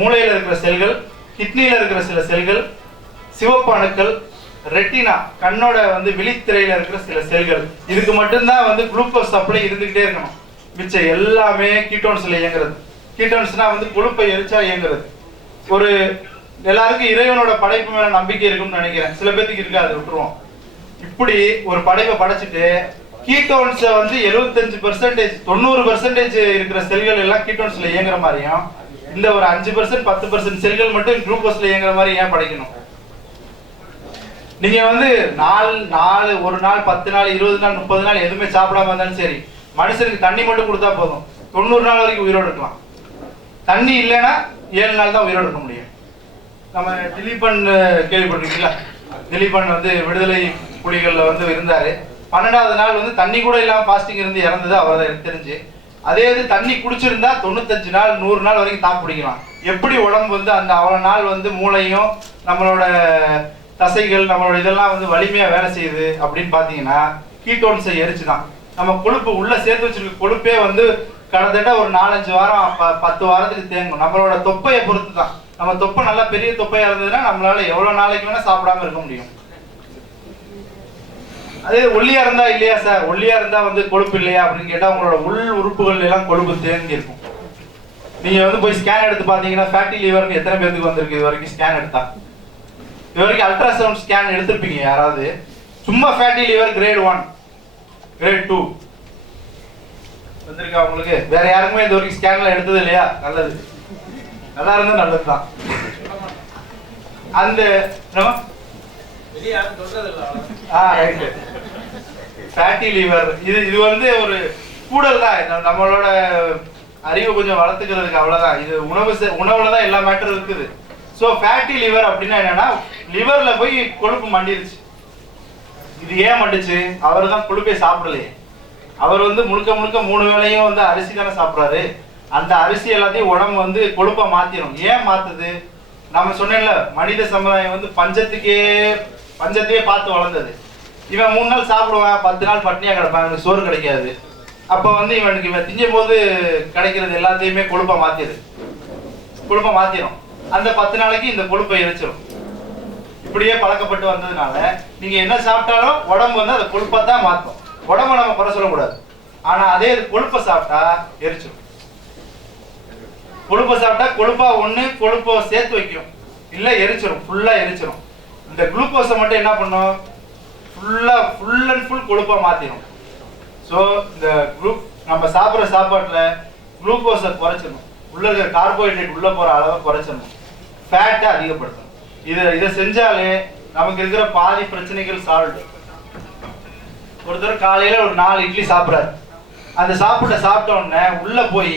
மூளையில் இருக்கிற செல்கள் கிட்னியில் இருக்கிற சில செல்கள் சிவப்பு அணுக்கள் ரெட்டினா கண்ணோட வந்து விழித்திரையில் இருக்கிற சில செல்கள். இதுக்கு மட்டும்தான் வந்து குளுக்கோஸ் சப்ளை இருந்துகிட்டே இருக்கணும். மிச்சம் எல்லாமே கீட்டோன்ஸில் இயங்குறது. கீட்டோன்ஸ்னால் வந்து கொழுப்பை எரிச்சா இயங்குறது. ஒரு எல்லாருக்கும் இறைவனோட படைப்பு மேலே நம்பிக்கை இருக்கும்னு நினைக்கிறேன். சில பேத்துக்கு இருக்காது விட்டுருவோம். இப்படி ஒரு படைப்பை படைச்சிட்டு கீட்டோன்ஸை வந்து எழுபத்தஞ்சு பெர்சன்டேஜ் தொண்ணூறு பெர்சன்டேஜ் இருக்கிற செல்கள் எல்லாம் கீட்டோன்ஸில் இயங்குற மாதிரியும் இந்த ஒரு அஞ்சு பர்சன்ட் பத்து பர்சன்ட் செல்கள் மட்டும் குளுக்கோஸ்ல இயங்குற மாதிரி ஏன் படைக்கணும்? நீங்க வந்து நாலு நாலு ஒரு நாள் பத்து நாள் இருபது நாள் முப்பது நாள் எதுவுமே சாப்பிடாம இருந்தாலும் சரி மனுஷனுக்கு தண்ணி மட்டும் கொடுத்தா போதும். தொண்ணூறு நாள் வரைக்கும் உயிரோடு இருக்கலாம். தண்ணி இல்லைன்னா ஏழு நாள் தான் உயிரோடு இருக்க முடியும். நம்ம திலீபன் கேள்விப்பட்டிருக்கீங்களா? திலீபன் வந்து விடுதலை புலிகள்ல வந்து இருந்தாரு. பன்னெண்டாவது நாள் வந்து தண்ணி கூட இல்லாம ஃபாஸ்டிங் இருந்து இறந்தது அவர் எனக்கு தெரிஞ்சு. அதே இது தண்ணி குடிச்சிருந்தா தொண்ணூத்தஞ்சு நாள் நூறு நாள் வரைக்கும் தாக்கு பிடிக்கலாம். எப்படி உடம்பு வந்து அந்த அவ்வளோ நாள் வந்து மூளையும் நம்மளோட தசைகள் நம்மளோட இதெல்லாம் வந்து வலிமையாக வேலை செய்யுது அப்படின்னு பார்த்தீங்கன்னா கீட்டோன்ஸை எரிச்சு தான் நம்ம கொழுப்பு உள்ளே சேர்த்து வச்சிருக்க கொழுப்பே வந்து கிட்டத்தட்ட ஒரு நாலஞ்சு வாரம் ப- பத்து வாரத்துக்கு தேங்கும். நம்மளோட தொப்பையை பொறுத்து தான் நம்ம தொப்பை நல்லா பெரிய தொப்பையாக இருந்ததுன்னா நம்மளால எவ்வளோ நாளைக்கு வேணால் சாப்பிடாம இருக்க முடியும். அதே ஒல்லியா இருந்தா இல்லையா சார்? ஒல்லியா இருந்தா வந்து கொழுப்பு இல்லையா அப்படின்னு கேட்டா உங்களோட உள் உறுப்புகள் எல்லாம் கொழுப்பு தேங்கி இருக்கும். நீங்க வந்து போய் ஸ்கேன் எடுத்து பாத்தீங்கன்னா ஃபேட்டி லிவர்னு எத்தனை பேருக்கு வந்திருக்கு இது வரைக்கும் ஸ்கேன் எடுத்தா? இது வரைக்கும் அல்ட்ராசவுண்ட் ஸ்கேன் எடுத்திருப்பீங்க யாராவது. சும்மா fatty liver grade one grade two வந்திருக்கா உங்களுக்கு? வேற யாருக்குமே இது வரைக்கும் ஸ்கேன்ல எடுத்தது இல்லையா? நல்லது. நல்லா இருந்தா நல்லதுதான். அந்த என்னம்மா? ஃபேட்டி லிவர் இது இது வந்து ஒரு கூடல் தான். நம்மளோட அறிவை கொஞ்சம் வளர்த்துக்கிறதுக்கு அவ்வளவுதான். இது உணவு செ- உணவுல தான் எல்லா மேட்டரும் இருக்குது. ஸோ ஃபேட்டி லிவர் அப்படின்னா என்னன்னா லிவர்ல போய் கொழுப்பு மண்டிருச்சு. இது ஏன் மண்டிச்சு? அவர் தான் கொழுப்பே சாப்பிடலையே. அவர் வந்து முழுக்க முழுக்க மூணு வேளையும் வந்து அரிசி தானே சாப்பிட்றாரு. அந்த அரிசி எல்லாத்தையும் உடம்பு வந்து கொழுப்பா மாத்திரும். ஏன் மாத்துது? நம்ம சொன்னேன்ல மனித சமுதாயம் வந்து பஞ்சத்துக்கே பஞ்சத்தையே பார்த்து வளர்ந்தது. இவன் மூணு நாள் சாப்பிடுவான் பத்து நாள் பட்னியா கிடப்பான் இவனுக்கு சோறு கிடைக்காது. அப்போ வந்து இவனுக்கு இவன் திங்கும் போது கிடைக்கிறது எல்லாத்தையுமே கொழுப்பை மாத்திரு. கொழுப்பை மாத்திரும். அந்த பத்து நாளைக்கு இந்த கொழுப்பை எரிச்சிடும் இப்படியே பழக்கப்பட்டு வந்ததுனால நீங்க என்ன சாப்பிட்டாலும் உடம்பு வந்து அதை கொழுப்பை தான் மாற்றும் உடம்ப நம்ம குறை சொல்லக்கூடாது. ஆனா அதே இது கொழுப்பை சாப்பிட்டா எரிச்சிடும் கொழுப்பை சாப்பிட்டா கொழுப்பா ஒண்ணு கொழுப்பை சேர்த்து வைக்கும். இல்லை எரிச்சிடும் ஃபுல்லா எரிச்சிடும் இந்த குளுக்கோஸை மட்டும் என்ன பண்ணும்? ஃபுல்லாக ஃபுல் அண்ட் ஃபுல் கொழுப்பாக மாற்றிடும் ஸோ இந்த குரூப் நம்ம சாப்பிட்ற சாப்பாட்டில் குளுக்கோஸை குறைச்சிடணும். உள்ளே இருக்கிற கார்போஹைட்ரேட் உள்ளே போகிற அளவை குறைச்சிடணும். ஃபேட்டை அதிகப்படுத்தணும். இதை இதை செஞ்சாலே நமக்கு இருக்கிற பாதி பிரச்சனைகள் சால்வ் ஒருத்தர் காலையில் ஒரு நாலு இட்லி சாப்பிட்றாரு. அந்த சாப்பிட்ட சாப்பிட்ட உடனே உள்ளே போய்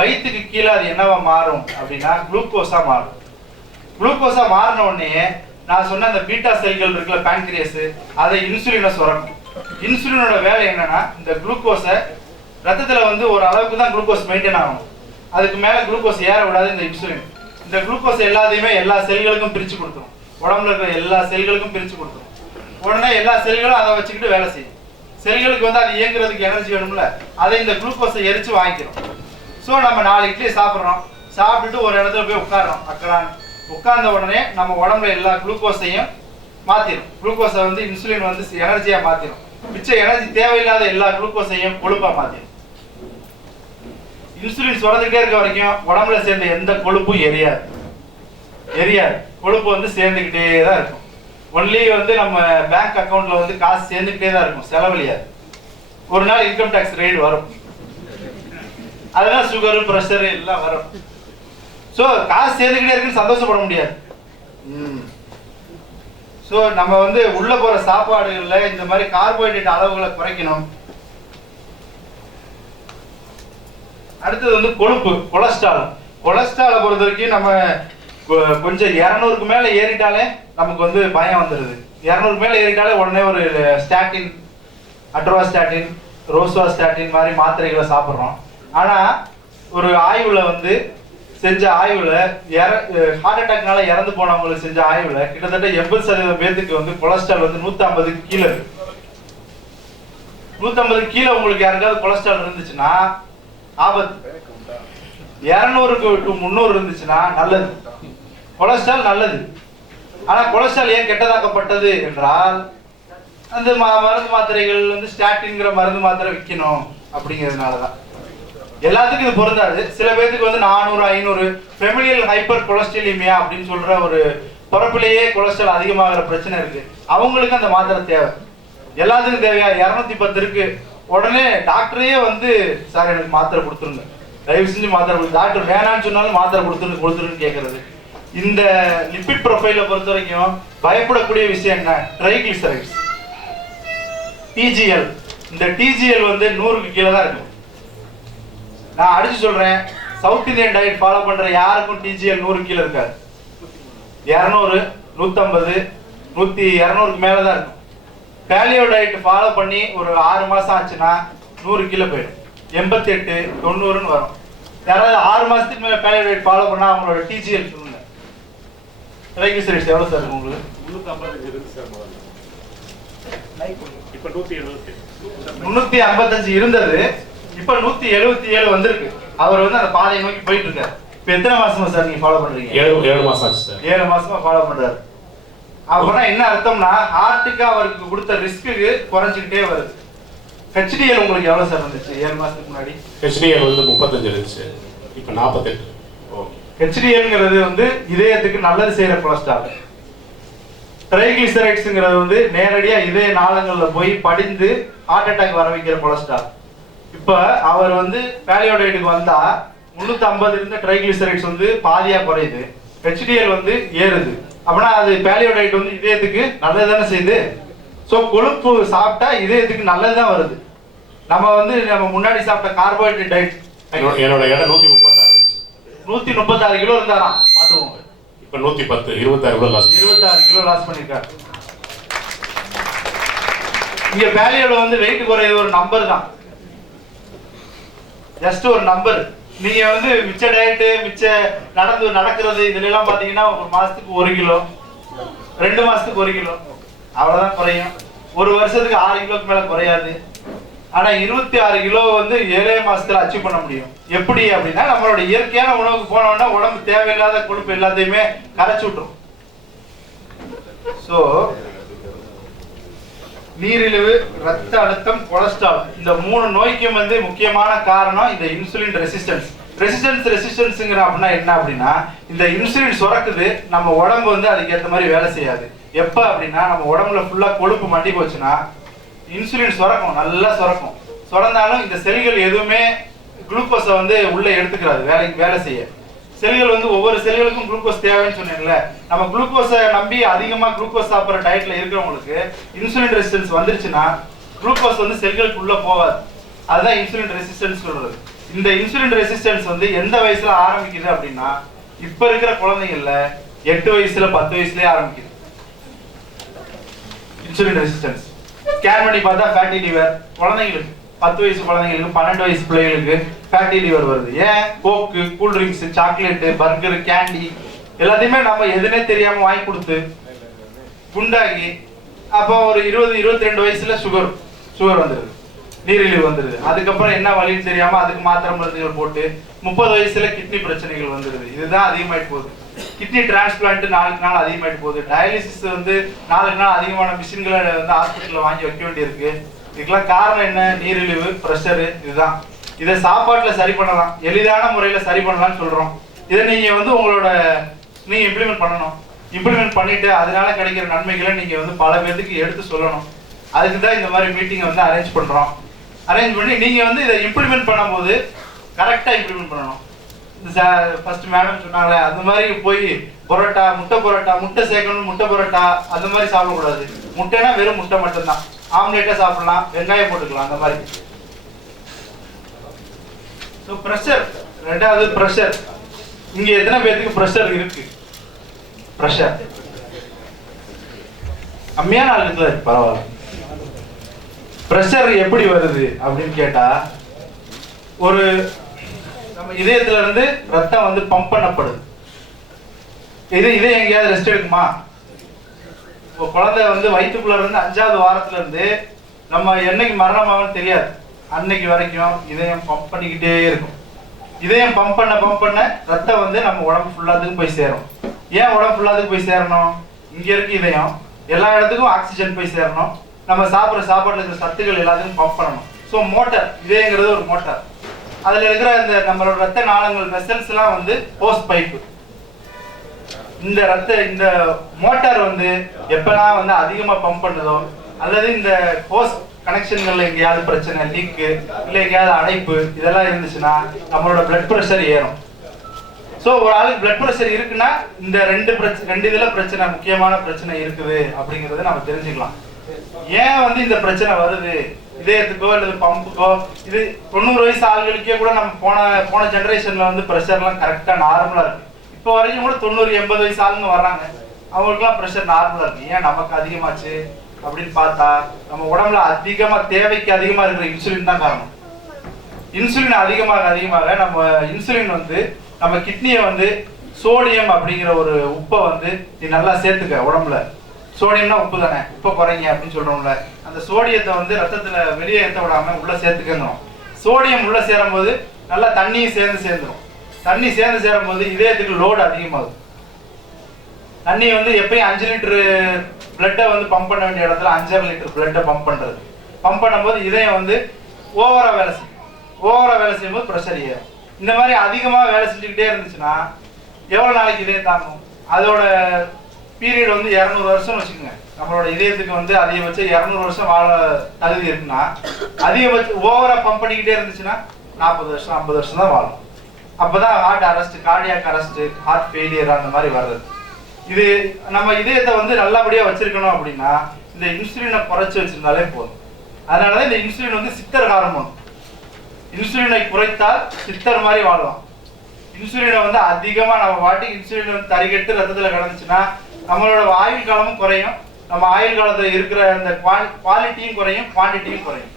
வயிற்றுக்கு கீழே அது என்னவா மாறும் அப்படின்னா குளுக்கோஸாக மாறும். குளுக்கோஸாக மாறின உடனே நான் சொன்ன அந்த பீட்டா செல்கள் இருக்குல்ல பேங்க்ரியஸ் அதை இன்சுலினை சுரக்கும். இன்சுலினோட வேலை என்னன்னா இந்த குளுக்கோஸை ரத்தத்தில் வந்து ஒரு அளவுக்கு தான் குளுக்கோஸ் மெயின்டைன் ஆகும். அதுக்கு மேலே குளுக்கோஸ் ஏற விடாது இந்த இன்சுலின் இந்த குளுக்கோஸ் எல்லாத்தையுமே எல்லா செல்களுக்கும் பிரித்து கொடுத்துரும். உடம்புல இருக்கிற எல்லா செல்களுக்கும் பிரித்து கொடுத்துரும். உடனே எல்லா செல்களும் அதை வச்சுக்கிட்டு வேலை செய்யும். செல்களுக்கு வந்து அது இயங்குறதுக்கு எனர்ஜி வேணும்ல அதை இந்த குளுக்கோஸை எரிச்சு வாங்கிக்கிறோம். ஸோ நம்ம நாலு இட்லி சாப்பிட்றோம். சாப்பிட்டுட்டு ஒரு இடத்துல போய் உட்கார்றோம் அக்கடான்னு உட்கார்ந்த உடனே நம்ம உடம்புல எல்லா குளுக்கோஸையும் மாத்திரும். குளுக்கோஸை வந்து இன்சுலின் வந்து எனர்ஜியா மாத்திரும். மிச்ச எனர்ஜி தேவையில்லாத எல்லா குளுக்கோஸையும் கொழுப்பா மாத்திரும். இன்சுலின் சுரந்துட்டே இருக்க வரைக்கும் உடம்புல சேர்ந்த எந்த கொழுப்பும் எரியாது. எரியாது. கொழுப்பு வந்து சேர்ந்துக்கிட்டே தான் இருக்கும். ஒன்லி வந்து நம்ம பேங்க் அக்கவுண்ட்ல வந்து காசு சேர்ந்துக்கிட்டே தான் இருக்கும். செலவழியாது. ஒரு நாள் இன்கம் டேக்ஸ் ரெய்டு வரும். அதெல்லாம் சுகரு ப்ரெஷரு எல்லாம் வரும். ஸோ காசு சேர்ந்துக்கிட்டே இருக்குன்னு சந்தோஷப்பட முடியாது. ஸோ நம்ம வந்து உள்ள போற சாப்பாடுகளில் இந்த மாதிரி கார்போஹைட்ரேட் அளவுகளை குறைக்கணும். அடுத்தது வந்து கொழுப்பு கொலஸ்ட்ரால். கொலஸ்ட்ராலை பொறுத்த வரைக்கும் நம்ம கொஞ்சம் இரநூறுக்கு மேல ஏறிட்டாலே நமக்கு வந்து பயம் வந்துடுது இரநூறுக்கு மேல ஏறிட்டாலே உடனே ஒரு ஸ்டாட்டின் அட்ரோஸ்டாட்டின் ரோஸ்வாஸ்டாட்டின் மாதிரி மாத்திரைகளை சாப்பிட்றோம். ஆனா ஒரு ஆய்வுல வந்து செஞ்ச ஆய்வுல ஹார்ட் அட்டாக்னால இறந்து போனவங்களுக்கு செஞ்ச ஆய்வுல கிட்டத்தட்ட எண்பது சதவீதம் பேர்த்துக்கு வந்து கொலஸ்ட்ரால் வந்து நூத்தி கீழே இருக்கு. நூத்தி ஐம்பது கீழே உங்களுக்கு யாருக்காவது கொலஸ்ட்ரால் இருந்துச்சுன்னா ஆபத்து. இரநூறுக்கு டு முந்நூறு இருந்துச்சுன்னா நல்லது. கொலஸ்ட்ரால் நல்லது. ஆனா கொலஸ்ட்ரால் ஏன் கெட்டதாக்கப்பட்டது என்றால் அந்த ம- மருந்து மாத்திரைகள் வந்து ஸ்டாட்டின்கிற மருந்து மாத்திரை விற்கணும் அப்படிங்கிறதுனால தான் எல்லாத்துக்கும் இது பொருந்தாது. சில பேருக்கு வந்து நானூறு ஐநூறு ஃபெமிலியல் ஹைப்பர் கொலஸ்ட்ரலிமியா அப்படின்னு சொல்ற ஒரு பிறப்பிலேயே கொலஸ்ட்ரால் அதிகமாகிற பிரச்சனை இருக்கு. அவங்களுக்கு அந்த மாத்திரை தேவை. எல்லாத்துக்கும் தேவையா? இரநூத்தி பத்து இருக்கு. உடனே டாக்டரே வந்து சார் எனக்கு மாத்திரை கொடுத்துருங்க. தயவு செஞ்சு மாத்திரை கொடுத்து டாக்டர் வேணாம்னு சொன்னாலும் மாத்திரை கொடுத்துருங்க கொடுத்துருன்னு கேட்கறது இந்த லிபிட் ப்ரொஃபைலை பொறுத்த வரைக்கும் பயப்படக்கூடிய விஷயம் என்ன? ட்ரைகிளிசரைட்ஸ் டிஜிஎல் இந்த டிஜிஎல் வந்து நூறுக்கு கீழே தான் இருக்கும். நான் அடிச்சு சொல்றேன். சவுத் இந்தியன் டயட் ஃபாலோ பண்ற யாருக்கும் டிஜிஎல் நூறு கீழே இருக்காது. இரநூறு நூத்தம்பது நூத்தி இரநூறுக்கு மேல தான் இருக்கும். பேலியோ டயட் ஃபாலோ பண்ணி ஒரு ஆறு மாசம் ஆச்சுன்னா நூறு கிலோ போயிடும். எண்பத்தி எட்டு தொண்ணூறுன்னு வரும். யாராவது ஆறு மாசத்துக்கு மேல பேலியோ டயட் ஃபாலோ பண்ணா அவங்களோட டிஜிஎல் சொல்லுங்க. ட்ரைகிளிசரைட்ஸ் எவ்வளவு சார் இருக்கும் உங்களுக்கு? முன்னூத்தி ஐம்பத்தஞ்சு இருக்கு சார் முதல்ல. இப்ப நூத்தி எழுபத்தி முன்னூத்தி ஐம்பத்தஞ்சு இருந்தது. இப்ப நூத்தி எழுபத்தி ஏழு வந்திருக்கு. அவர் வந்து அந்த பாதையை நோக்கி போயிட்டு இருக்காரு இப்ப எத்தனை மாசமா சார் நீங்க ஃபாலோ பண்றீங்க? ஏழு ஏழு மாசம் ஆச்சு சார். ஏழு மாசமா ஃபாலோ பண்றாரு. அப்படின்னா என்ன அர்த்தம்னா ஹார்ட்டுக்கு அவருக்கு கொடுத்த ரிஸ்க்கு குறைஞ்சிக்கிட்டே வருது. ஹெச்டிஎல் உங்களுக்கு எவ்வளவு சார் வந்துச்சு? ஏழு மாசத்துக்கு முன்னாடி? ஹெச்டிஎல் வந்து முப்பத்தஞ்சு இருந்துச்சு. இப்ப நாற்பத்தெட்டு ஹெச்டிஎல்ங்கிறது வந்து இதயத்துக்கு நல்லது செய்யற கொலஸ்ட்ரால் ட்ரைகிளிசரைட்ஸ்ங்கிறது வந்து நேரடியா இதய நாளங்கள்ல போய் படிந்து ஹார்ட் அட்டாக் வர வைக்கிற கொலஸ்ட்ரால் இப்ப அவர் வந்து பேலியோடைட்டுக்கு வந்தா முன்னூத்தி ஐம்பது இருந்த ட்ரைகிளிசரைட்ஸ் வந்து பாதியா குறையுது. ஹெச்டிஎல் வந்து ஏறுது. அப்படின்னா அது பேலியோடைட் வந்து இதயத்துக்கு நல்லது தானே செய்யுது? ஸோ கொழுப்பு சாப்பிட்டா இதயத்துக்கு நல்லது தான் வருது. நம்ம வந்து நம்ம முன்னாடி சாப்பிட்ட கார்போஹைட்ரேட் டயட் என்னோட எடை நூத்தி முப்பத்தாறு நூத்தி முப்பத்தாறு கிலோ இருந்தாராம் பார்த்துக்கோங்க. இப்ப நூத்தி பத்து இருபத்தாறு கிலோ லாஸ் இருபத்தாறு கிலோ லாஸ் பண்ணிருக்காரு இங்க வேலையோட வந்து வெயிட் குறையுது ஒரு நம்பர் தான். ஜஸ்ட் ஒரு நம்பர் நீங்க வந்து மிச்ச டயட்டு மிச்ச நடந்து நடக்கிறது இதுல எல்லாம் பாத்தீங்கன்னா ஒரு மாசத்துக்கு ஒரு கிலோ. ரெண்டு மாசத்துக்கு ஒரு கிலோ. அவ்வளவுதான் குறையும். ஒரு வருஷத்துக்கு ஆறு கிலோக்கு மேல குறையாது. ஆனா இருபத்தி ஆறு கிலோ வந்து ஏழே மாசத்துல அச்சீவ் பண்ண முடியும். எப்படி அப்படின்னா நம்மளோட இயற்கையான உணவுக்கு போனோம்னா உடம்பு தேவையில்லாத கொழுப்பு எல்லாத்தையுமே கரைச்சு விட்டுரும். ஸோ நீரிழிவு ரத்த அழுத்தம் கொலஸ்ட்ரால். இந்த மூணு நோய்க்கும் வந்து முக்கியமான காரணம் இந்த இன்சுலின் ரெசிஸ்டன்ஸ் ரெசிஸ்டன்ஸ் ரெசிஸ்டன்ஸுங்கிற அப்படின்னா என்ன அப்படின்னா இந்த இன்சுலின் சுரக்குது நம்ம உடம்பு வந்து அதுக்கு ஏற்ற மாதிரி வேலை செய்யாது. எப்போ அப்படின்னா நம்ம உடம்புல ஃபுல்லாக கொழுப்பு மண்டி போச்சுன்னா இன்சுலின் சுரக்கும் நல்லா சுரக்கும். சுரந்தாலும் இந்த செல்கள் எதுவுமே குளுக்கோஸை வந்து உள்ளே எடுத்துக்கிறாது வேலைக்கு வேலை செய்ய. செல்கள் வந்து ஒவ்வொரு செல்களுக்கும் குளுக்கோஸ் தேவைன்னு சொன்னேன்ல. நம்ம குளுக்கோஸை நம்பி அதிகமா குளுக்கோஸ் சாப்பிட்ற டயட்ல இருக்கிறவங்களுக்கு இன்சுலின் ரெசிஸ்டன்ஸ் வந்துருச்சுன்னா குளுக்கோஸ் வந்து செல்களுக்கு உள்ள போகாது. அதுதான் இன்சுலின் ரெசிஸ்டன்ஸ் சொல்றது. இந்த இன்சுலின் ரெசிஸ்டன்ஸ் வந்து எந்த வயசுல ஆரம்பிக்குது அப்படின்னா இப்போ இருக்கிற குழந்தைங்கள்ல எட்டு வயசுல பத்து வயசுலயே ஆரம்பிக்குது. இன்சுலின் ரெசிஸ்டன்ஸ் ஸ்கேன் பண்ணி பார்த்தா ஃபேட்டி லிவர் குழந்தைங்களுக்கு பத்து வயசு குழந்தைங்களுக்கு பன்னெண்டு வயசு பிள்ளைகளுக்கு ஃபேட்டி லிவர் வருது. ஏன்? Coke cool drinks chocolate burger candy எல்லாத்தையுமே நம்ம எதுனே தெரியாம வாங்கி கொடுத்து குண்டாகி அப்போ ஒரு இருபது இருபத்தி ரெண்டு வயசுல சுகர் சுகர் வந்துருது. நீரிழிவு வந்துருது. அதுக்கப்புறம் என்ன வழின்னு தெரியாம அதுக்கு மாத்திரை மருந்துகள் போட்டு முப்பது வயசுல கிட்னி பிரச்சனைகள் வந்துருது. இதுதான் அதிகமாயிட்டு போகுது. கிட்னி டிரான்ஸ்பிளான்ட் நாளுக்கு நாள் அதிகமாயிட்டு போகுது. டயாலிசிஸ் வந்து நாளுக்கு நாள் அதிகமான மிஷின்களை வந்து ஹாஸ்பிட்டல்ல வாங்கி வைக்க வேண்டியிருக்கு. இதுக்கெல்லாம் காரணம் என்ன? நீரிழிவு ப்ரெஷரு இதுதான். இதை சாப்பாட்டில் சரி பண்ணலாம் எளிதான முறையில் சரி பண்ணலாம்னு சொல்கிறோம் இதை நீங்கள் வந்து உங்களோட நீங்கள் இம்ப்ளிமெண்ட் பண்ணணும். இம்ப்ளிமெண்ட் பண்ணிட்டு அதனால கிடைக்கிற நன்மைகளை நீங்கள் வந்து பல பேர்த்துக்கு எடுத்து சொல்லணும். அதுக்கு தான் இந்த மாதிரி மீட்டிங்கை வந்து அரேஞ்ச் பண்ணுறோம் அரேஞ்ச் பண்ணி நீங்கள் வந்து இதை இம்ப்ளிமெண்ட் பண்ணும்போது கரெக்டாக இம்ப்ளிமெண்ட் பண்ணணும். ஃபர்ஸ்ட் மேடம் சொன்னாங்களே அந்த மாதிரி போய் பரோட்டா முட்டை பரோட்டா முட்டை சேர்க்கணும் முட்டை பரோட்டா அந்த மாதிரி சாப்பிடக்கூடாது. முட்டைனா வெறும் முட்டை மட்டும்தான். ஆம்லேட்டாக சாப்பிடலாம் வெங்காயம் போட்டுக்கலாம் அந்த மாதிரி. ஸோ ப்ரெஷர் ரெண்டாவது ப்ரெஷர் இங்க எத்தனை பேர்த்துக்கு ப்ரெஷர் இருக்கு? ப்ரெஷர் கம்மியான ஆள் தான் பரவாயில்ல. ப்ரெஷர் எப்படி வருது அப்படின்னு கேட்டா ஒரு நம்ம இதயத்துல இருந்து ரத்தம் வந்து பம்ப் பண்ணப்படுது. இது இதயம் எங்கேயாவது ரெஸ்ட் எடுக்குமா? இப்போ குழந்தை வந்து வயிற்றுக்குள்ள இருந்து அஞ்சாவது வாரத்துல இருந்து நம்ம என்னைக்கு மரணமாகும்னு தெரியாது. அன்னைக்கு வரைக்கும் இதயம் பம்ப் பண்ணிக்கிட்டே இருக்கும். இதயம் பம்ப் பண்ண பம்ப் பண்ண ரத்தம் வந்து நம்ம உடம்பு ஃபுல்லாத்துக்கும் போய் சேரும். ஏன் உடம்பு ஃபுல்லாத்துக்கு போய் சேரணும்? இங்கே இருக்கு இதயம். எல்லா இடத்துக்கும் ஆக்சிஜன் போய் சேரணும். நம்ம சாப்பிட்ற சாப்பாட்டில் இருக்கிற சத்துக்கள் எல்லாத்துக்கும் பம்ப் பண்ணணும். ஸோ மோட்டார் இதயங்கிறது ஒரு மோட்டார் அதில் இருக்கிற இந்த நம்மளோட ரத்த நாளங்கள் வெசல்ஸ்லாம் வந்து ஹோஸ் பைப்பு இந்த ரத்த இந்த மோட்டார் வந்து எப்பெல்லாம் வந்து அதிகமாக பம்ப் பண்ணுதோ அல்லது இந்த ஹோஸ் கனெக்ஷன்கள்ல எங்கேயாவது பிரச்சனை லீக்கு இல்ல எங்கேயாவது அடைப்பு இதெல்லாம் இருந்துச்சுன்னா நம்மளோட பிளட் ப்ரெஷர் ஏறும். ஸோ ஒரு ஆளுக்கு பிளட் ப்ரெஷர் இருக்குன்னா இந்த ரெண்டு பிரச்சனை ரெண்டு இதுல பிரச்சனை முக்கியமான பிரச்சனை இருக்குது அப்படிங்கறத நம்ம தெரிஞ்சுக்கலாம். ஏன் வந்து இந்த பிரச்சனை வருது? இதயத்துக்கோ அல்லது பம்புக்கோ? இது தொண்ணூறு வயசு ஆளுகளுக்கே கூட நம்ம போன போன ஜென்ரேஷன்ல வந்து ப்ரெஷர்லாம் கரெக்டா நார்மலா இருக்கு. இப்போ வரைக்கும் கூட தொண்ணூறு எண்பது வயசு ஆளுங்க வர்றாங்க. அவங்களுக்குலாம் ப்ரெஷர் நார்மலாக இருக்கு. ஏன் நமக்கு அதிகமாச்சு? அப்படின்னு பார்த்தா நம்ம உடம்புல அதிகமாக தேவைக்கு அதிகமாக இருக்கிற இன்சுலின் தான் காரணம். இன்சுலின் அதிகமாக அதிகமாக நம்ம இன்சுலின் வந்து நம்ம கிட்னியை வந்து சோடியம் அப்படிங்கிற ஒரு உப்பை வந்து நீ நல்லா சேர்த்துக்க உடம்புல. சோடியம்னா உப்பு தானே? உப்பை குறைங்க அப்படின்னு சொல்றோம்ல. அந்த சோடியத்தை வந்து ரத்தத்துல வெளியே ஏற்ற விடாம உள்ள சேர்த்துக்கணும் சோடியம் உள்ள சேரும்போது நல்லா தண்ணியும் சேர்ந்து சேர்ந்துடும் தண்ணி சேர்ந்து சேரும்போது இதயத்துக்கு லோடு அதிகமாகும் தண்ணி வந்து எப்பயும் அஞ்சு லிட்டரு பிளட்டை வந்து பம்ப் பண்ண வேண்டிய இடத்துல அஞ்சரை லிட்டர் பிளட்டை பம்ப் பண்ணுறது பம்ப் பண்ணும்போது இதயம் வந்து ஓவராக வேலை செய்யும். ஓவராக வேலை செய்யும்போது ப்ரெஷர் ஏறும். இந்த மாதிரி அதிகமாக வேலை செஞ்சுக்கிட்டே இருந்துச்சுன்னா எவ்வளோ நாளைக்கு இதயம் தாங்கும்? அதோட பீரியட் வந்து இரநூறு வருஷம் வச்சுக்கோங்க. நம்மளோட இதயத்துக்கு வந்து அதிகபட்சம் இரநூறு வருஷம் வாழ தகுதி இருக்குன்னா அதிகபட்சம் ஓவராக பம்ப் பண்ணிக்கிட்டே இருந்துச்சுன்னா நாற்பது வருஷம் ஐம்பது வருஷம் தான் வாழும். அப்பதான் heart arrest cardiac arrest heart failure அந்த மாதிரி வர்றது. இது நம்ம இதயத்தை வந்து நல்லபடியாக வச்சிருக்கணும் அப்படின்னா இந்த இன்சுலினை குறைச்சி வச்சிருந்தாலே போதும். அதனால தான் இந்த இன்சுலின் வந்து சித்தர் ஹார்மோன் இன்சுலினை குறைத்தால் சித்தர் மாதிரி வாழலாம் இன்சுலினை வந்து அதிகமா நம்ம வாட்டிக்கு இன்சுலின் வந்து தரிகட்டு ரத்தத்துல கலந்துச்சுன்னா நம்மளோட ஆயுள் காலமும் குறையும். நம்ம ஆயுள் காலத்துல இருக்கிற அந்த குவாலிட்டியும் குறையும் குவான்டிட்டியும் குறையும்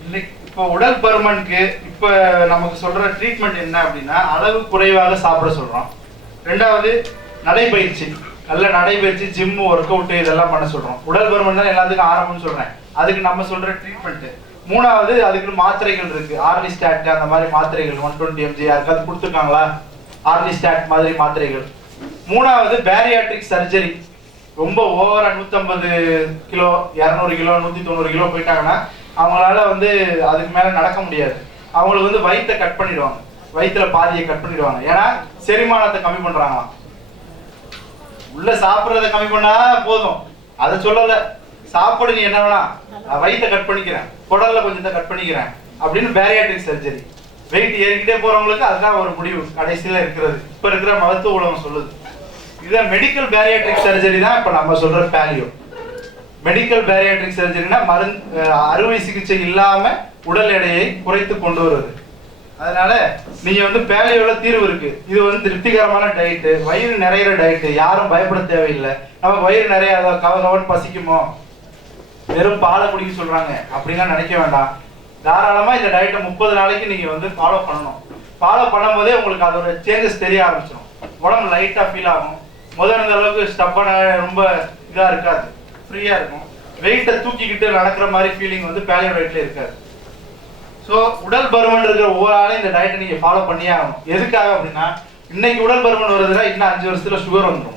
இன்னைக்கு இப்போ உடல் பருமனுக்கு இப்போ நமக்கு சொல்ற ட்ரீட்மெண்ட் என்ன அப்படின்னா அளவு குறைவாக சாப்பிட சொல்றோம். ரெண்டாவது நடைபயிற்சி. நல்ல நடைபயிற்சி ஜிம் ஒர்க் அவுட்டு இதெல்லாம் பண்ண சொல்றோம். உடல் பருமன் தான் எல்லாத்துக்கும் ஆரம்பம்னு சொல்றேன். அதுக்கு நம்ம சொல்ற ட்ரீட்மெண்ட் மூணாவது அதுக்கு மாத்திரைகள் இருக்கு. ஆர்லி ஸ்டாட் அந்த மாதிரி மாத்திரைகள் ஒன் டுவெண்ட்டி எம்ஜி யாருக்காவது கொடுத்துருக்காங்களா? ஆர்லி ஸ்டாட் மாதிரி மாத்திரைகள். மூணாவது பேரியாட்ரிக் சர்ஜரி ரொம்ப ஓவரா 150 கிலோ இரநூறு கிலோ நூத்தி தொண்ணூறு கிலோ போயிட்டாங்கன்னா அவங்களால வந்து அதுக்கு மேல நடக்க முடியாது. அவங்களுக்கு வந்து வயிற்றை கட் பண்ணிடுவாங்க. வயிற்றுல பாதியை கட் பண்ணிடுவாங்க. ஏன்னா செரிமானத்தை கம்மி பண்ணுறாங்களாம் உள்ள சாப்பிட்றத கம்மி பண்ணா போதும். அதை சொல்லலை. சாப்பாடு நீ என்ன வேணா. நான் வயிற்றை கட் பண்ணிக்கிறேன். குடல்ல கொஞ்சத்தை கட் பண்ணிக்கிறேன். அப்படின்னு பேரியாட்ரிக் சர்ஜரி வெயிட் ஏறிக்கிட்டே போறவங்களுக்கு அதுதான் ஒரு முடிவு. கடைசியில இருக்கிறது. இப்ப இருக்கிற மருத்துவ உலகம் சொல்லுது. இதை மெடிக்கல் பேரியாட்ரிக் சர்ஜரி தான் இப்ப நம்ம சொல்ற பேலியோ மெடிக்கல் பேரியாட்ரிக் சர்ஜரினா மருந்து அறுவை சிகிச்சை இல்லாம உடல் எடையை குறைத்து கொண்டு வருவது அதனால நீங்க வந்து பேலியோல தீர்வு இருக்கு. இது வந்து திருப்திகரமான டயட்டு வயிறு நிறையிற டயட்டு யாரும் பயப்பட தேவையில்லை. நம்ம வயிறு நிறைய கவ கவன் பசிக்குமோ? வெறும் பாலை குடிக்க சொல்றாங்க. அப்படிலாம் நினைக்க வேண்டாம். தாராளமா இந்த டயட்டை முப்பது நாளைக்கு நீங்க வந்து ஃபாலோ பண்ணணும். ஃபாலோ பண்ணும்போதே உங்களுக்கு அதோட சேஞ்சஸ் தெரிய ஆரம்பிச்சிடும் உடம்பு லைட்டா ஃபீல் ஆகும். முதல் அளவுக்கு ஸ்டப்பான ரொம்ப இதா இருக்காது. ஃப்ரீயா இருக்கும். வெயிட்டை தூக்கிக்கிட்டு நடக்கிற மாதிரி ஃபீலிங் வந்து பேலியோ டயட்ல இருக்காது. ஸோ உடல் பருமன் இருக்கிற ஒவ்வொரு ஆளும் இந்த டயட்டை நீங்க ஃபாலோ பண்ணியே ஆகணும். எதுக்காக அப்படின்னா இன்னைக்கு உடல் பருமன் வருதுன்னா இன்னும் அஞ்சு வருஷத்துல சுகர் வந்துடும்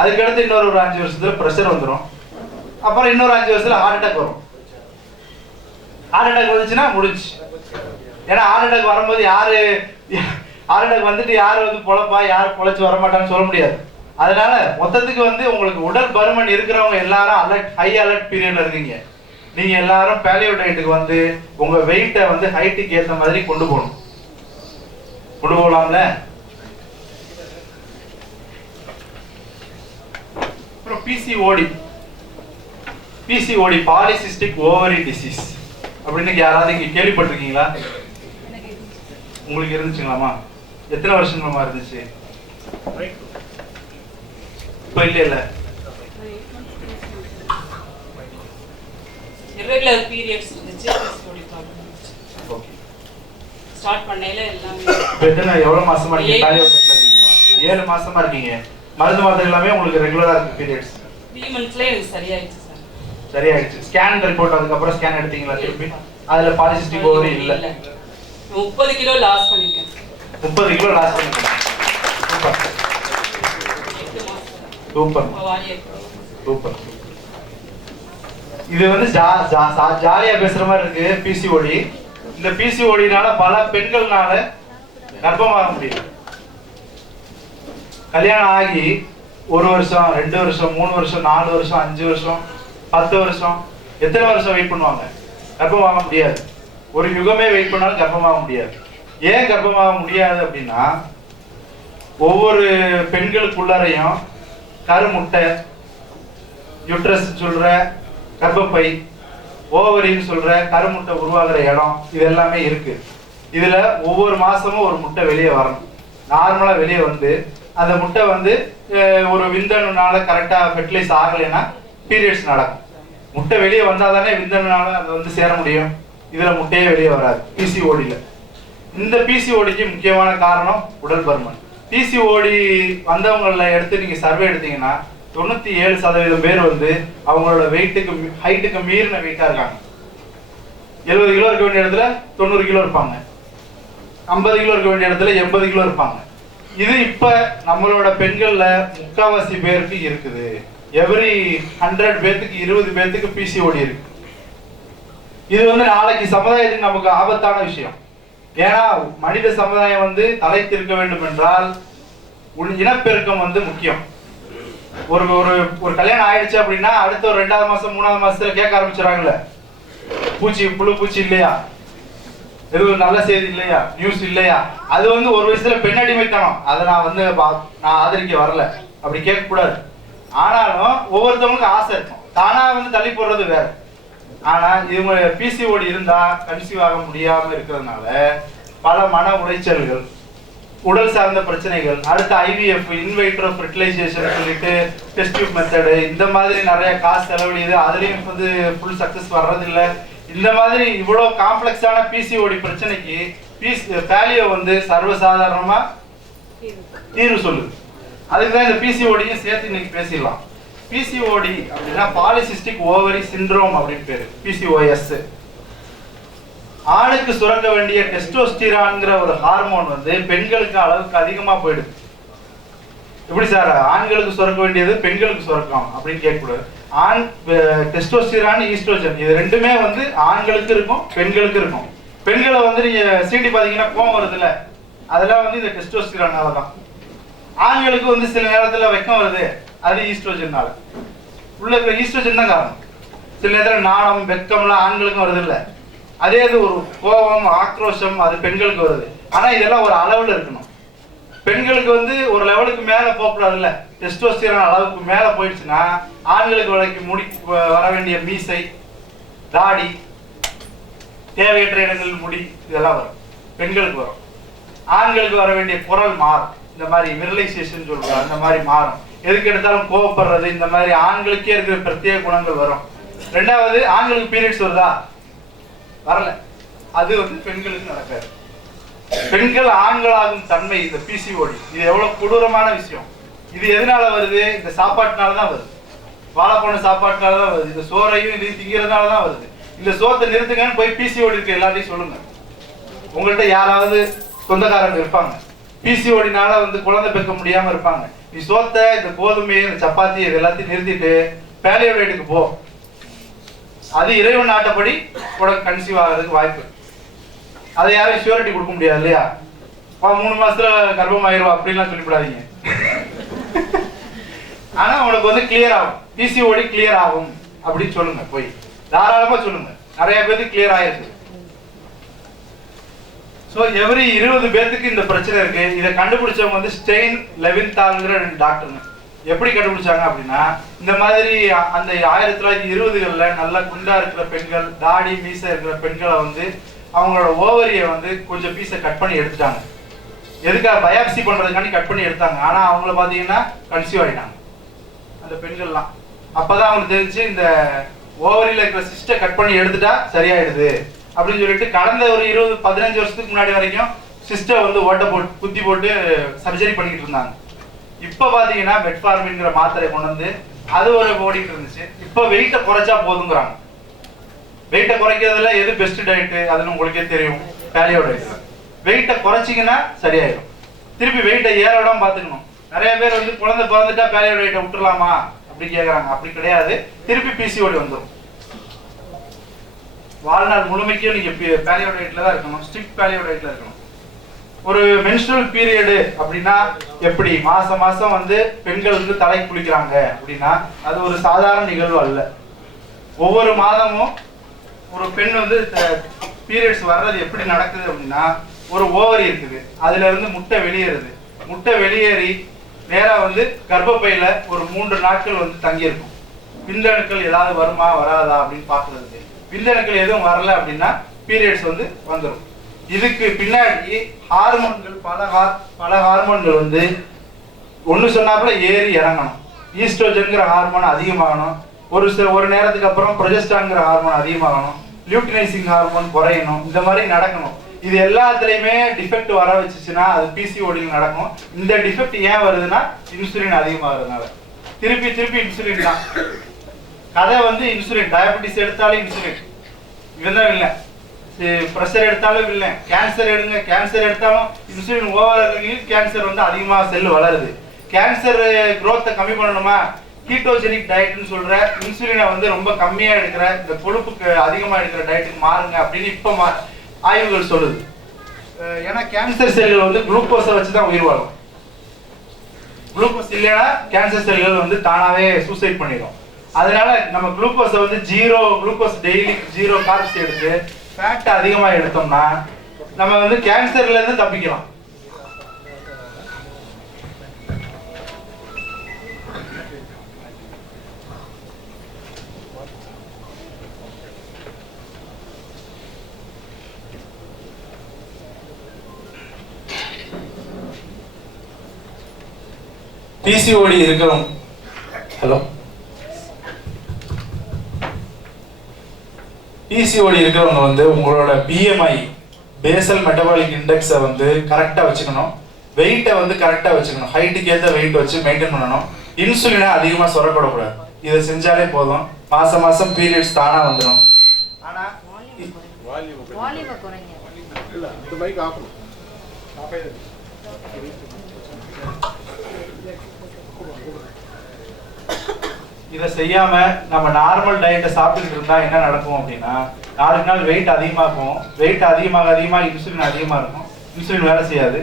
அதுக்கடுத்து இன்னொரு ஒரு அஞ்சு வருஷத்துல ப்ரெஷர் வந்துடும் அப்புறம் இன்னொரு அஞ்சு வருஷத்துல ஹார்ட் அட்டாக் வரும். ஹார்ட் அட்டாக் வந்துச்சுன்னா முடிஞ்சு ஏன்னா ஹார்ட் அட்டாக் வரும்போது யாரு ஹார்ட் அட்டாக் வந்துட்டு யார் வந்து பொழப்பா யார் பொழைச்சு வரமாட்டான்னு சொல்ல முடியாது. அதனால மொத்தத்துக்கு வந்து உங்களுக்கு உடல் பருமன் இருக்கிறவங்க எல்லாரும் அலர்ட் ஹை அலர்ட் பீரியட்ல இருக்கீங்க. நீங்க எல்லாரும் பேலியோ டயட்டுக்கு வந்து உங்க வெயிட்டை வந்து ஹைட்டுக்கு ஏத்த மாதிரி கொண்டு போகணும். கொண்டு போகலாம்ல? அப்புறம் PCOD PCOD polycystic ovary disease அப்படின்னு யாராவது இங்க கேள்விப்பட்டிருக்கீங்களா? உங்களுக்கு இருந்துச்சுங்களாமா எத்தனை வருஷங்களாமா இருந்துச்சு? இப்ப இல்ல இல்ல. Irregular periods இருந்துச்சு ஓகே ஸ்டார்ட் பண்ணையில எல்லாமே எத்தனை எவ்வளவு மாசமா இருக்கீங்க? இருக்கீங்க ஏழு மாசமா இருக்கீங்க. மருந்து மாத்திரை எல்லாமே உங்களுக்கு ரெகுலரா இருக்கு பீரியட்ஸ் த்ரீ மந்த்ஸ்லேயே எனக்கு சரியாயிடுச்சு சார் சரியாயிடுச்சு. ஸ்கேன் ரிப்போர்ட் அதுக்கப்புறம் ஸ்கேன் எடுத்தீங்களா திருப்பி? அதுல பாலிசிஸ்டிக் ஓவரி இல்ல. முப்பது கிலோ லாஸ் பண்ணிருக்கேன். முப்பது கிலோ லாஸ் மாசம் சூப்பர். சூப்பர். இது வந்து ஜா- ஜா- ஜாலியா பேசுற மாதிரி இருக்கு பிசிஓடி இந்த பிசிஓடினால பல பெண்கள்னால கர்ப்பமாக முடியல கல்யாணம் ஆகி ஒரு வருஷம் ரெண்டு வருஷம் மூணு வருஷம் நாலு வருஷம் அஞ்சு வருஷம் பத்து வருஷம் எத்தனை வருஷம் வெயிட் பண்ணுவாங்க? கர்ப்பமாக முடியாது. ஒரு யுகமே வெயிட் பண்ணாலும் கர்ப்பமாக முடியாது. ஏன் கர்ப்பமாக முடியாது அப்படின்னா ஒவ்வொரு பெண்களுக்குள்ளாரையும் கருமுட்டை யூட்ரஸ் சொல்ற கர்ப்பப்பை ஓவரின்னு சொல்ற கருமுட்டை உருவாகிற இடம் இது எல்லாமே இருக்கு. இதுல ஒவ்வொரு மாசமும் ஒரு முட்டை வெளியே வரணும். நார்மலா வெளியே வந்து அந்த முட்டை வந்து ஒரு விந்தணுனால கரெக்டா ஃபெர்டிலைஸ் ஆகலைன்னா பீரியட்ஸ் நடக்கும். முட்டை வெளியே வந்தால் தானே விந்தணுனால அதை வந்து சேர முடியும். இதுல முட்டையே வெளியே வராது. பிசிஓடியில் இந்த பிசிஓடிக்கு முக்கியமான காரணம் உடல் பருமன். பிசிஓடி வந்தவங்கள எடுத்து நீங்கள் சர்வே எடுத்தீங்கன்னா தொண்ணூற்றி ஏழு சதவீதம் பேர் வந்து அவங்களோட வெயிட்டுக்கு ஹைட்டுக்கு மீறின வெயிட்டாக இருக்காங்க. எழுபது கிலோ இருக்க வேண்டிய இடத்துல தொண்ணூறு கிலோ இருப்பாங்க. ஐம்பது கிலோ இருக்க வேண்டிய இடத்துல எண்பது கிலோ இருப்பாங்க. இது இப்போ நம்மளோட பெண்களில் முக்காவாசி பேருக்கு இருக்குது. எவ்ரி ஹண்ட்ரட் பேர்த்துக்கு இருபது பேர்த்துக்கு பிசிஓடி இருக்கு. இது வந்து நாளைக்கு சமுதாயத்துக்கு நமக்கு ஆபத்தான விஷயம். ஏன்னா மனித சமுதாயம் வந்து தலைத்திருக்க வேண்டும் என்றால் இனப்பெருக்கம் வந்து முக்கியம். ஒரு ஒரு ஒரு கல்யாணம் ஆயிடுச்சு அப்படின்னா அடுத்த ஒரு ரெண்டாவது மாசம் மூணாவது மாசத்துல கேட்க ஆரம்பிச்சிடறாங்கல்ல. பூச்சி புழு பூச்சி இல்லையா? எதுவும் நல்ல செய்தி இல்லையா? நியூஸ் இல்லையா? அது வந்து ஒரு வயசுல பெண்ணடிமைத்தனம். அதை நான் வந்து நான் ஆதரிக்க வரல. அப்படி கேட்க கூடாது ஆனாலும் ஒவ்வொருத்தவங்களுக்கும் ஆசை இருக்கும். தானா வந்து தள்ளி போடுறது வேற. ஆனா இவங்க பிசிஓடி இருந்தா கன்சீவ் ஆக முடியாம இருக்கிறதுனால பல மன உளைச்சல்கள் உடல் சார்ந்த பிரச்சனைகள் அடுத்து ஐவிஎஃப் இன்வைட்ரோ ஃபெர்டிலைசேஷன் சொல்லிட்டு டெஸ்ட் டியூப் மெத்தடு இந்த மாதிரி நிறைய காசு செலவழியுது. அதுலயும் வந்து ஃபுல் சக்சஸ் வர்றதில்ல. இந்த மாதிரி இவ்வளோ காம்ப்ளெக்ஸான பிசிஓடி பிரச்சனைக்கு பீஸ் பேலியோ வந்து சர்வசாதாரணமா தீர்வு. சொல்லுது. அதுக்கு தான் இந்த பிசிஓடியும் சேர்த்து இன்னைக்கு பேசிடலாம். பிசிஓடி அப்படின்னா பாலிசிஸ்டிக் ஓவரி சிண்ட்ரோம் அப்படின்னு பேரு. பிசிஓஎஸ் ஆணுக்கு சுரக்க வேண்டிய டெஸ்டோஸ்டிரான்ங்கிற ஒரு ஹார்மோன் வந்து பெண்களுக்கு அளவுக்கு அதிகமா போயிடுது. எப்படி சார் ஆண்களுக்கு சுரக்க வேண்டியது பெண்களுக்கு சுரக்கம் அப்படின்னு கேட்கக்கூடாது. ஆண் டெஸ்டோஸ்டிரான் ஈஸ்ட்ரோஜன் இது ரெண்டுமே வந்து ஆண்களுக்கு இருக்கும் பெண்களுக்கு இருக்கும். பெண்களை வந்து நீங்க சீண்டி பாத்தீங்கன்னா கோவம் வருதுல்ல அதெல்லாம் வந்து இந்த டெஸ்டோஸ்டிரானால தான். ஆண்களுக்கு வந்து சில நேரத்துல வெக்கம் வருது. அது ஈஸ்ட்ரோஜன்னால. உள்ள இருக்கிற ஈஸ்ட்ரோஜன் தான் காரணம். சில நேரத்தில் நாணம் வெக்கம்லாம் ஆண்களுக்கும் வருது இல்லை அதே இது ஒரு கோபம் ஆக்ரோஷம் அது பெண்களுக்கு வருது. ஆனால் இதெல்லாம் ஒரு அளவில் இருக்கணும். பெண்களுக்கு வந்து ஒரு லெவலுக்கு மேல போகக்கூடாதுல்ல டெஸ்டோஸ்டிரான் அளவுக்கு மேலே போயிடுச்சுன்னா ஆண்களுக்கு வரைக்கும் முடி வர வேண்டிய மீசை தாடி தேவையற்ற இடங்களில் முடி இதெல்லாம் வரும். பெண்களுக்கு வரும். ஆண்களுக்கு வர வேண்டிய குரல் மாறும். இந்த மாதிரி விரலைசேஷன் சொல்றோம் அந்த மாதிரி மாறும். எதுக்கு எடுத்தாலும் கோவப்படுறது இந்த மாதிரி ஆண்களுக்கே இருக்கிற பிரத்யேக குணங்கள் வரும். ரெண்டாவது ஆண்களுக்கு பீரியட்ஸ் வருதா? வரல. அது வந்து பெண்களுக்கு நடக்காது. பெண்கள் ஆண்களாகும் தன்மை இந்த பிசிஓடி இது எவ்வளவு கொடூரமான விஷயம். இது எதனால வருது? இந்த சாப்பாட்டுனால தான் வருது. வாழைப்பழ சாப்பாட்டுனால தான் வருது. இந்த சோறையும் இது திங்கிறதுனால தான் வருது. இந்த சோத்தை நிறுத்துங்கன்னு போய் பிசிஓடி இருக்க எல்லாத்தையும் சொல்லுங்க. உங்கள்கிட்ட யாராவது சொந்தக்காரங்க இருப்பாங்க. பிசிஓடினால வந்து குழந்தை பெற்க முடியாம இருப்பாங்க. நீ சோத்தை இந்த கோதுமை இந்த சப்பாத்தி இது எல்லாத்தையும் நிறுத்திட்டு பேலியோ போ. அது இறைவன் நாட்டப்படி உனக்கு கன்சீவ் ஆகிறதுக்கு வாய்ப்பு. அதை யாரும் ஷியூரிட்டி கொடுக்க முடியாது இல்லையா? வா, மூணு மாசத்துல கர்ப்பம் ஆயிடுவா அப்படின்லாம் சொல்லிவிடாதீங்க. ஆனா உனக்கு வந்து கிளியர் ஆகும். பிசிஓடி கிளியர் ஆகும். அப்படின்னு சொல்லுங்க போய். தாராளமா சொல்லுங்க. நிறைய பேருக்கு கிளியர் ஆயிருக்கு ஸோ எவ்ரி இருபது பேர்த்துக்கு இந்த பிரச்சனை இருக்கு. இதை கண்டுபிடிச்சவங்க வந்து ஸ்டெயின் லெவின்தாங்கிற ரெண்டு டாக்டருங்க எப்படி கண்டுபிடிச்சாங்க அப்படின்னா இந்த மாதிரி அந்த ஆயிரத்தி தொள்ளாயிரத்தி இருபதுகளில் நல்லா குண்டா இருக்கிற பெண்கள் தாடி மீசை இருக்கிற பெண்களை வந்து அவங்களோட ஓவரியை வந்து கொஞ்சம் பீஸை கட் பண்ணி எடுத்துட்டாங்க. எதுக்காக? பயாப்சி பண்ணுறதுக்காண்டி கட் பண்ணி எடுத்தாங்க. ஆனால் அவங்கள பார்த்தீங்கன்னா கன்சீவ் ஆகிட்டாங்க அந்த பெண்கள்லாம். அப்போ தான் அவங்களுக்கு தெரிஞ்சு இந்த ஓவரியில் இருக்கிற சிஸ்டை கட் பண்ணி எடுத்துட்டா சரியாயிடுது. அப்படின்னு சொல்லிட்டு கடந்த ஒரு இருபது பதினஞ்சு வருஷத்துக்கு முன்னாடி வரைக்கும் சிஸ்டர் வந்து ஓட்ட போட்டு குத்தி போட்டு சர்ஜரி பண்ணிக்கிட்டு இருந்தாங்க. இப்போ பார்த்தீங்கன்னா மெட்ஃபார்மின்ங்கிற மாத்திரை கொண்டு வந்து அது ஒரு ஓடிட்டு இருந்துச்சு. இப்போ வெயிட்டை குறைச்சா போதுங்கிறாங்க. வெயிட்டை குறைக்கிறதுல எது பெஸ்ட் டயட்டு அதுன்னு உங்களுக்கே தெரியும். பேலியோ டயட் வெயிட்டை குறைச்சிங்கன்னா சரியாயிடும் திருப்பி வெயிட்டை ஏற விடாம பார்த்துக்கணும் நிறைய பேர் வந்து குழந்தை பிறந்துட்டா பேலியோ டயட்டை விட்டுறலாமா? அப்படி கேட்குறாங்க அப்படி கிடையாது. திருப்பி பிசிஓடி வந்துடும் வாழ்நாள் முழுமைக்கும் நீங்க பேலியோ டயட்ல தான் இருக்கணும். ஸ்ட்ரிக்ட் பேலியோ டயட்ல இருக்கணும். ஒரு மென்ஸ்ட்ரல் பீரியடு அப்படின்னா எப்படி? மாசம் மாசம் வந்து பெண்கள் வந்து தலை குளிக்கிறாங்க அப்படின்னா அது ஒரு சாதாரண நிகழ்வு அல்ல. ஒவ்வொரு மாதமும் ஒரு பெண் வந்து பீரியட்ஸ் வர்றது எப்படி நடக்குது அப்படின்னா ஒரு ஓவரி இருக்குது. அதுல இருந்து முட்டை வெளியேறுது. முட்டை வெளியேறி நேரா வந்து கர்ப்பப்பையில ஒரு மூன்று நாட்கள் வந்து தங்கியிருக்கும். பின்னணுக்கள் ஏதாவது வருமா வராதா அப்படின்னு பார்க்குறது. விந்தணுக்கள் எதுவும் வரல அப்படின்னா பீரியட்ஸ் வந்து வந்துடும் இதுக்கு பின்னாடி ஹார்மோன்கள் பல ஹார் பல ஹார்மோன்கள் வந்து ஒன்று சொன்னாப்புல ஏறி இறங்கணும். ஈஸ்ட்ரோஜன்கிற ஹார்மோன் அதிகமாகணும். ஒரு சில ஒரு நேரத்துக்கு அப்புறம் ப்ரொஜெஸ்டான்ங்கிற ஹார்மோன் அதிகமாகணும். லியூட்டினைசிங் ஹார்மோன் குறையணும். இந்த மாதிரி நடக்கணும். இது எல்லாத்துலேயுமே டிஃபெக்ட் வர வச்சுச்சுன்னா அது பிசிஓடியில் நடக்கும். இந்த டிஃபெக்ட் ஏன் வருதுன்னா இன்சுலின் அதிகமாகிறதுனால. திருப்பி திருப்பி இன்சுலின் தான். கதை வந்து இன்சுலின் டயபெட்டிஸ் எடுத்தாலும் இன்சுலின் இதுதான் இல்லை ப்ரெஷர் எடுத்தாலும் இல்லை கேன்சர் எடுங்க கேன்சர் எடுத்தாலும் இன்சுலின் ஓவர் கேன்சர் வந்து அதிகமாக செல் வளருது. கேன்சர் குரோத்தை கம்மி பண்ணணுமா? கீட்டோஜெனிக் டயட்னு சொல்ற இன்சுலினை வந்து ரொம்ப கம்மியா எடுக்கிற இந்த கொழுப்புக்கு அதிகமா எடுக்கிற டயட்டுக்கு மாறுங்க அப்படின்னு இப்போ மா ஆய்வுகள் சொல்லுது. ஏன்னா கேன்சர் செல்கள் வந்து குளுக்கோஸை வச்சு தான் உயிர் வாழும். குளுக்கோஸ் இல்லைன்னா கேன்சர் செல்கள் வந்து தானாவே சூசைட் பண்ணிடும் அதனால நம்ம குளுக்கோஸை வந்து zero glucose daily zero carbs எடுத்து ஃபேட் அதிகமா எடுத்தோம்னா நம்ம வந்து கேன்சர்ல இருந்து தப்பிக்கலாம். பிசிஓடி இருக்கிறோம் ஹலோ பிசிஓடி இருக்கிறவங்க வந்து உங்களோட பிஎம்ஐ பேசல் மெட்டபாலிக் இண்டெக்ஸை வந்து கரெக்டாக வச்சுக்கணும். வெயிட்டை வந்து கரெக்டாக வச்சுக்கணும். ஹைட்டுக்கு ஏற்ற வெயிட் வச்சு மெயின்டைன் பண்ணணும். இன்சுலினை அதிகமாக சுரக்கப்படக்கூடாது இதை செஞ்சாலே போதும். மாசம் மாசம் பீரியட்ஸ் தானாக வந்துடும் ஆனால் வால்யூமை குறைங்க இல்ல இந்த மைக் ஆஃப் இதை செய்யாம நம்ம நார்மல் டயட்டை சாப்பிட்டுட்டு இருந்தா என்ன நடக்கும் அப்படின்னா நாலு நாள் வெயிட் அதிகமாகும். வெயிட் அதிகமாக அதிகமாக இன்சுலின் அதிகமாக இருக்கும். இன்சுலின் வேலை செய்யாது.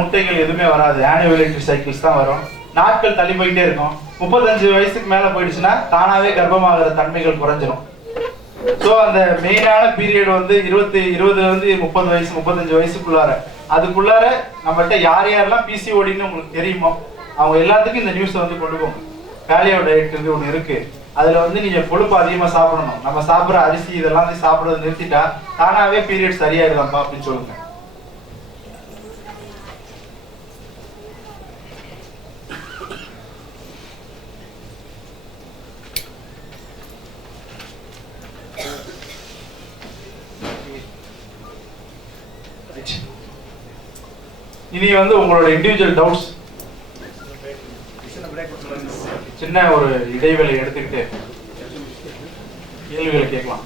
முட்டைகள் எதுவுமே வராது. ஆனுவலேட்டரி சைக்கிள்ஸ் தான் வரும். நாட்கள் தள்ளி போயிட்டே இருக்கும். முப்பத்தஞ்சு வயசுக்கு மேலே போயிடுச்சுன்னா தானாகவே கர்ப்பமாகிற தன்மைகள் குறைஞ்சிரும். ஸோ அந்த மெயினான பீரியட் வந்து இருபத்தி இருபது வந்து முப்பது வயசு முப்பத்தஞ்சு வயசுக்குள்ளார. அதுக்குள்ளார நம்மகிட்ட யார் யாரெல்லாம் பிசிஓடின்னு உங்களுக்கு தெரியுமோ அவங்க எல்லாத்துக்கும் இந்த நியூஸை வந்து கொண்டு போங்க. பேலியோ டயட் ஒன்று இருக்கு. அதுல வந்து நீங்க கொழுப்பு அதிகமா சாப்பிடணும். நம்ம சாப்பிட்ற அரிசி இதெல்லாம் வந்து சாப்பிட்றது நிறுத்திட்டா தானாகவே பீரியட் சரியாயிடுதாம்ப்பா அப்படின்னு சொல்லுங்க. இனி வந்து உங்களோட இண்டிவிஜுவல் டவுட்ஸ் சின்ன ஒரு இடைவேளை எடுத்துக்கிட்டு கேள்விகளை கேட்கலாம்.